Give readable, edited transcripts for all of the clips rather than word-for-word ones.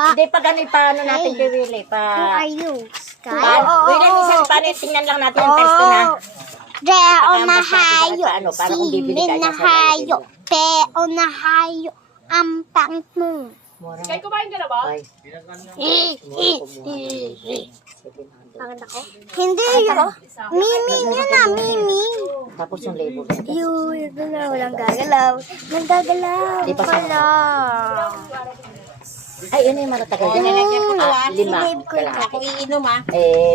Hindi pa ganun, paano natin piwili? Who are you? Sky? Wili, minsan, paano tingnan lang natin yung text na. Reo na Pakampas natin hayo. kahit paano, para kung bibili Simin ka, na nasa hayo. lalagyan mo. Peo na hayo. Ampang mo. Kaya kumain ka na ba? Ay, Paganda ko? Hindi yun. Mimi yun na, Mimi. tapos yung label. Ito na, walang gagalaw. Walang gagalaw. Di pa sa- Wala. Ay, yun yung matatagal. Lima. Sinave ko yun. Kalahati. Iinom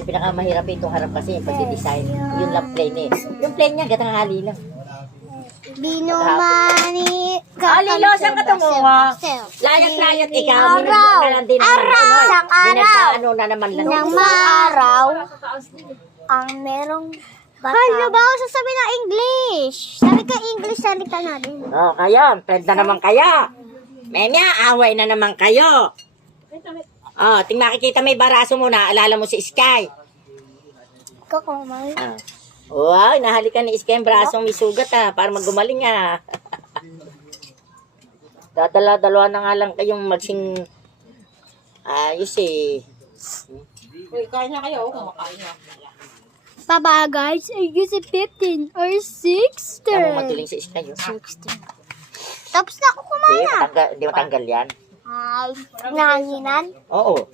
Pinakamahirap itong harap kasi yung pag-design. Yun lang plain eh. Yung plain niya, gatanghali lang. Binumani. Lilo, saan ka tumuha? Layat-layat ikaw. Araw. Minagpagalan din ng Araw. Isang araw. Binagpaano na naman lang. Nang maaraw, ang merong bata. Hala ba ako sasabihin ng English? Sabi ka English, salita natin. Oh, kayo. Friend na naman kayo. Menya, away na naman kayo. Oh, makikita may baraso mo na. Alala mo si Sky. Ikaw kumay. Wow, nahalikan ni Sky ang brasong may sugat para magumaling Dadala-dalawa na nga lang kayong magsing ayos eh. Uy, kain na kayo. Kumakain na. Baba guys, I use it 15 or 16. Kaya mo matuling si Sky. 16. Tapos na ako kumain na. Hindi matanggal yan. Ay, nanginan. Oo.